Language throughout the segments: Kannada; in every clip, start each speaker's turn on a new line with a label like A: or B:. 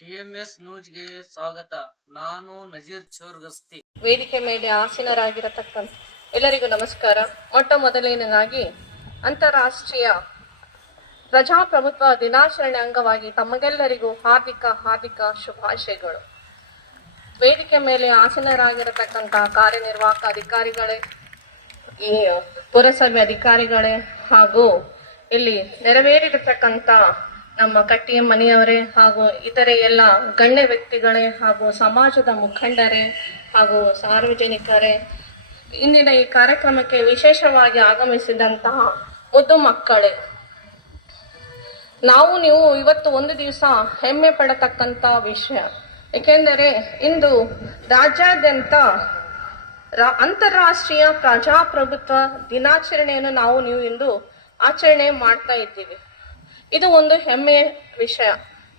A: ಟಿಎಂಎಸ್ ನ್ಯೂಸ್ಗೆ ಸ್ವಾಗತ. ನಾನು ನಜೀರ್ ಚೋರ್ಗಸ್ತಿ.
B: ವೇದಿಕೆ ಮೇಲೆ ಆಸೀನರಾಗಿರತಕ್ಕಂಥ ಎಲ್ಲರಿಗೂ ನಮಸ್ಕಾರ. ಮೊಟ್ಟ ಮೊದಲನೇದಾಗಿ ಅಂತಾರಾಷ್ಟ್ರೀಯ ಪ್ರಜಾಪ್ರಭುತ್ವ ದಿನಾಚರಣೆ ಅಂಗವಾಗಿ ತಮಗೆಲ್ಲರಿಗೂ ಹಾರ್ದಿಕ ಹಾರ್ದಿಕ ಶುಭಾಶಯಗಳು. ವೇದಿಕೆ ಮೇಲೆ ಆಸೀನರಾಗಿರತಕ್ಕಂಥ ಕಾರ್ಯನಿರ್ವಾಹಕ ಅಧಿಕಾರಿಗಳೇ, ಈ ಪುರಸಭೆ ಅಧಿಕಾರಿಗಳೇ ಹಾಗೂ ಇಲ್ಲಿ ನೆರವೇರಿರತಕ್ಕಂಥ ನಮ್ಮ ಕಟ್ಟಿ ಮನೆಯವರೇ ಹಾಗೂ ಇತರೆ ಎಲ್ಲ ಗಣ್ಯ ವ್ಯಕ್ತಿಗಳೇ ಹಾಗೂ ಸಮಾಜದ ಮುಖಂಡರೇ ಹಾಗೂ ಸಾರ್ವಜನಿಕರೇ, ಇಂದಿನ ಈ ಕಾರ್ಯಕ್ರಮಕ್ಕೆ ವಿಶೇಷವಾಗಿ ಆಗಮಿಸಿದಂತಹ ಮುದ್ದು ಮಕ್ಕಳೇ, ನಾವು ನೀವು ಇವತ್ತು ಒಂದು ದಿವಸ ಹೆಮ್ಮೆ ಪಡತಕ್ಕಂಥ ವಿಷಯ. ಏಕೆಂದರೆ ಇಂದು ರಾಜ್ಯಾದ್ಯಂತ ಅಂತಾರಾಷ್ಟ್ರೀಯ ಪ್ರಜಾಪ್ರಭುತ್ವ ದಿನಾಚರಣೆಯನ್ನು ನಾವು ನೀವು ಇಂದು ಆಚರಣೆ ಮಾಡ್ತಾ ಇದ್ದೀವಿ. ಇದು ಒಂದು ಹೆಮ್ಮೆಯ ವಿಷಯ.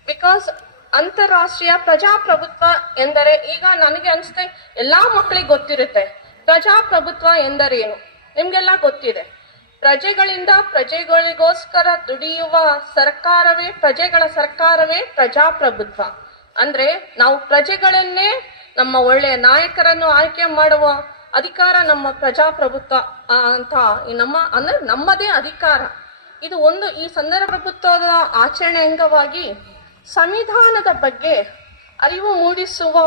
B: ಬಿಕಾಸ್ ಅಂತಾರಾಷ್ಟ್ರೀಯ ಪ್ರಜಾಪ್ರಭುತ್ವ ಎಂದರೆ ಈಗ ನನಗೆ ಅನಿಸುತ್ತೆ ಎಲ್ಲಾ ಮಕ್ಕಳಿಗೆ ಗೊತ್ತಿರುತ್ತೆ. ಪ್ರಜಾಪ್ರಭುತ್ವ ಎಂದರೇನು? ನಿಮ್ಗೆಲ್ಲ ಗೊತ್ತಿದೆ. ಪ್ರಜೆಗಳಿಂದ ಪ್ರಜೆಗಳಿಗೋಸ್ಕರ ದುಡಿಯುವ ಸರ್ಕಾರವೇ ಪ್ರಜೆಗಳ ಸರ್ಕಾರವೇ ಪ್ರಜಾಪ್ರಭುತ್ವ. ಅಂದ್ರೆ ನಾವು ಪ್ರಜೆಗಳನ್ನೇ ನಮ್ಮ ಒಳ್ಳೆಯ ನಾಯಕರನ್ನು ಆಯ್ಕೆ ಮಾಡುವ ಅಧಿಕಾರ ನಮ್ಮ ಪ್ರಜಾಪ್ರಭುತ್ವ ಅಂತ ನಮ್ಮ, ಅಂದ್ರೆ ನಮ್ಮದೇ ಅಧಿಕಾರ. ಇದು ಒಂದು ಈ ಸಂದರ್ಭಭುತ್ವದ ಆಚರಣೆ ಅಂಗವಾಗಿ ಸಂವಿಧಾನದ ಬಗ್ಗೆ ಅರಿವು ಮೂಡಿಸುವ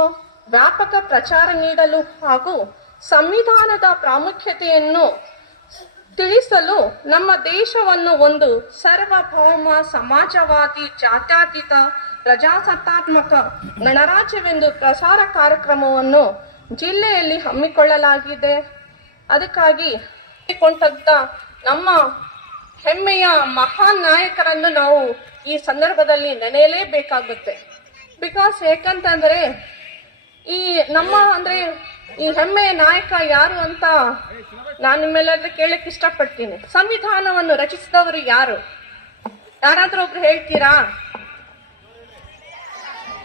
B: ವ್ಯಾಪಕ ಪ್ರಚಾರ ನೀಡಲು ಹಾಗೂ ಸಂವಿಧಾನದ ಪ್ರಾಮುಖ್ಯತೆಯನ್ನು ತಿಳಿಸಲು ನಮ್ಮ ದೇಶವನ್ನು ಒಂದು ಸರ್ವಭೌಮ, ಸಮಾಜವಾದಿ, ಜಾತ್ಯತೀತ, ಪ್ರಜಾಸತ್ತಾತ್ಮಕ ಗಣರಾಜ್ಯವೆಂದು ಪ್ರಸಾರ ಕಾರ್ಯಕ್ರಮವನ್ನು ಜಿಲ್ಲೆಯಲ್ಲಿ ಹಮ್ಮಿಕೊಳ್ಳಲಾಗಿದೆ. ಅದಕ್ಕಾಗಿ ನಮ್ಮ ಹೆಮ್ಮೆಯ ಮಹಾನ್ ನಾಯಕರನ್ನು ನಾವು ಈ ಸಂದರ್ಭದಲ್ಲಿ ನೆನೆಯಲೇಬೇಕಾಗುತ್ತೆ. ಬಿಕಾಸ್ ಏಕಂತಂದ್ರೆ, ಈ ನಮ್ಮ ಅಂದ್ರೆ, ಈ ಹೆಮ್ಮೆಯ ನಾಯಕ ಯಾರು ಅಂತ ನಾನು ನಿಮ್ಮೆಲ್ಲರೂ ಕೇಳಕ್ ಇಷ್ಟಪಡ್ತೀನಿ. ಸಂವಿಧಾನವನ್ನು ರಚಿಸಿದವರು ಯಾರು? ಯಾರಾದ್ರೂ ಒಬ್ರು ಹೇಳ್ತೀರಾ?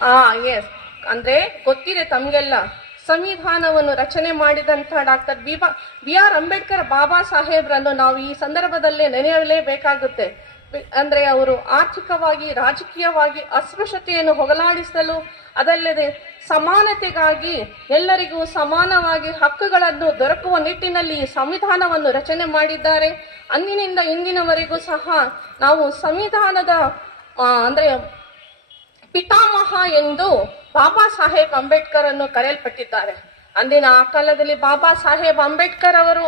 B: ಆ ಎಸ್ ಅಂದ್ರೆ ಗೊತ್ತಿದೆ ತಮ್ಗೆಲ್ಲ. ಸಂವಿಧಾನವನ್ನು ರಚನೆ ಮಾಡಿದಂತ ಡಾಕ್ಟರ್ ಬಿ ಬಾ, ಬಿ ಆರ್ ಅಂಬೇಡ್ಕರ್ ಬಾಬಾ ಸಾಹೇಬ್ರನ್ನು ನಾವು ಈ ಸಂದರ್ಭದಲ್ಲಿ ನೆನೆಯಲೇಬೇಕಾಗುತ್ತೆ. ಅಂದ್ರೆ ಅವರು ಆರ್ಥಿಕವಾಗಿ, ರಾಜಕೀಯವಾಗಿ ಅಸ್ಪೃಶ್ಯತೆಯನ್ನು ಹೋಗಲಾಡಿಸಲು ಅದಲ್ಲದೆ ಸಮಾನತೆಗಾಗಿ, ಎಲ್ಲರಿಗೂ ಸಮಾನವಾಗಿ ಹಕ್ಕುಗಳನ್ನು ದೊರಕುವ ನಿಟ್ಟಿನಲ್ಲಿ ಸಂವಿಧಾನವನ್ನು ರಚನೆ ಮಾಡಿದ್ದಾರೆ. ಅಂದಿನಿಂದ ಇಂದಿನವರೆಗೂ ಸಹ ನಾವು ಸಂವಿಧಾನದ ಅಂದ್ರೆ ಪಿತಾಮಹ ಎಂದು ಬಾಬಾ ಸಾಹೇಬ್ ಅಂಬೇಡ್ಕರ್ ಅನ್ನು ಕರೆಯಲ್ಪಟ್ಟಿದ್ದಾರೆ. ಅಂದಿನ ಆ ಕಾಲದಲ್ಲಿ ಬಾಬಾ ಸಾಹೇಬ್ ಅಂಬೇಡ್ಕರ್ ಅವರು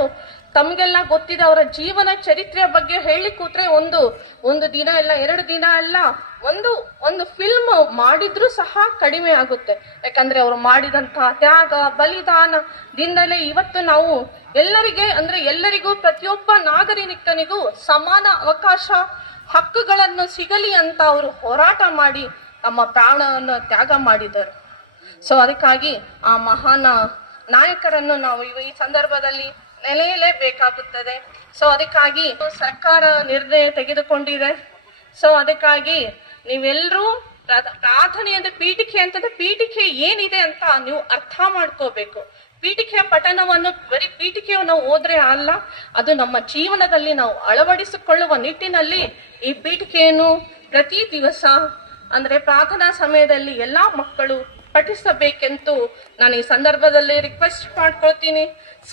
B: ತಮಗೆಲ್ಲ ಗೊತ್ತಿದೆ, ಅವರ ಜೀವನ ಚರಿತ್ರೆಯ ಬಗ್ಗೆ ಹೇಳಿ ಕೂತ್ರೆ ಒಂದು ಒಂದು ದಿನ ಅಲ್ಲ, ಎರಡು ದಿನ ಅಲ್ಲ, ಒಂದು ಒಂದು ಫಿಲ್ಮ್ ಮಾಡಿದ್ರೂ ಸಹ ಕಡಿಮೆ ಆಗುತ್ತೆ. ಯಾಕಂದ್ರೆ ಅವರು ಮಾಡಿದಂತ ತ್ಯಾಗ ಬಲಿದಾನದಿಂದಲೇ ಇವತ್ತು ನಾವು ಎಲ್ಲರಿಗೆ, ಅಂದ್ರೆ ಎಲ್ಲರಿಗೂ, ಪ್ರತಿಯೊಬ್ಬ ನಾಗರಿಕನಿಗೂ ಸಮಾನ ಅವಕಾಶ, ಹಕ್ಕುಗಳನ್ನು ಸಿಗಲಿ ಅಂತ ಅವರು ಹೋರಾಟ ಮಾಡಿ ತಮ್ಮ ಪ್ರಾಣವನ್ನು ತ್ಯಾಗ ಮಾಡಿದರು. ಸೊ ಅದಕ್ಕಾಗಿ ಆ ಮಹಾನ್ ನಾಯಕರನ್ನು ನಾವು ಈ ಸಂದರ್ಭದಲ್ಲಿ ನೆನೆಯಲೇಬೇಕಾಗುತ್ತದೆ. ಸೊ ಅದಕ್ಕಾಗಿ ಸರ್ಕಾರ ನಿರ್ಣಯ ತೆಗೆದುಕೊಂಡಿದೆ. ಸೊ ಅದಕ್ಕಾಗಿ ನೀವೆಲ್ಲರೂ ಪ್ರಾರ್ಥನೆ ಅಂದ್ರೆ ಪೀಠಿಕೆ ಅಂತಂದ್ರೆ ಪೀಠಿಕೆ ಏನಿದೆ ಅಂತ ನೀವು ಅರ್ಥ ಮಾಡ್ಕೋಬೇಕು. ಪೀಠಿಕೆಯ ಪಠಣವನ್ನು ಬರೀ ಪೀಠಿಕೆಯನ್ನು ಓದ್ರೆ ಅಲ್ಲ, ಅದು ನಮ್ಮ ಜೀವನದಲ್ಲಿ ನಾವು ಅಳವಡಿಸಿಕೊಳ್ಳುವ ನಿಟ್ಟಿನಲ್ಲಿ ಈ ಪೀಠಿಕೆಯನ್ನು ಪ್ರತಿ ದಿವಸ ಅಂದ್ರೆ ಪ್ರಾರ್ಥನಾ ಸಮಯದಲ್ಲಿ ಎಲ್ಲಾ ಮಕ್ಕಳು ಪಠಿಸಬೇಕೆಂದು ನಾನು ಈ ಸಂದರ್ಭದಲ್ಲಿ ರಿಕ್ವೆಸ್ಟ್ ಮಾಡ್ಕೊಳ್ತೀನಿ.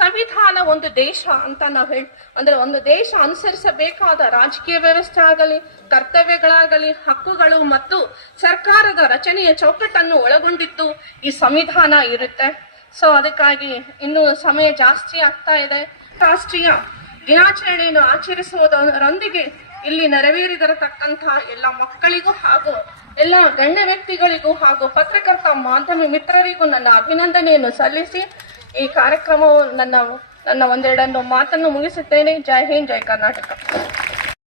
B: ಸಂವಿಧಾನ ಒಂದು ದೇಶ ಅಂತ ನಾವು ಹೇಳಿ, ಅಂದ್ರೆ ಒಂದು ದೇಶ ಅನುಸರಿಸಬೇಕಾದ ರಾಜಕೀಯ ವ್ಯವಸ್ಥೆ ಆಗಲಿ, ಕರ್ತವ್ಯಗಳಾಗಲಿ, ಹಕ್ಕುಗಳು ಮತ್ತು ಸರ್ಕಾರದ ರಚನೆಯ ಚೌಕಟ್ಟನ್ನು ಒಳಗೊಂಡಿದ್ದು ಈ ಸಂವಿಧಾನ ಇರುತ್ತೆ. ಸೊ ಅದಕ್ಕಾಗಿ ಇನ್ನು ಸಮಯ ಜಾಸ್ತಿ ಆಗ್ತಾ ಇದೆ. ರಾಷ್ಟ್ರೀಯ ದಿನಾಚರಣೆಯನ್ನು ಆಚರಿಸುವುದರೊಂದಿಗೆ ಇಲ್ಲಿ ನೆರವೇರಿದಿರತಕ್ಕಂತಹ ಎಲ್ಲ ಮಕ್ಕಳಿಗೂ ಹಾಗೂ ಎಲ್ಲ ಗಣ್ಯ ವ್ಯಕ್ತಿಗಳಿಗೂ ಹಾಗೂ ಪತ್ರಕರ್ತ ಮಾಧ್ಯಮ ಮಿತ್ರರಿಗೂ ನನ್ನ ಅಭಿನಂದನೆಯನ್ನು ಸಲ್ಲಿಸಿ ಈ ಕಾರ್ಯಕ್ರಮವು ನನ್ನ ನನ್ನ ಒಂದೆರಡನ್ನು ಮಾತನ್ನು ಮುಗಿಸುತ್ತೇನೆ. ಜೈ ಹಿಂದ್, ಜೈ ಕರ್ನಾಟಕ.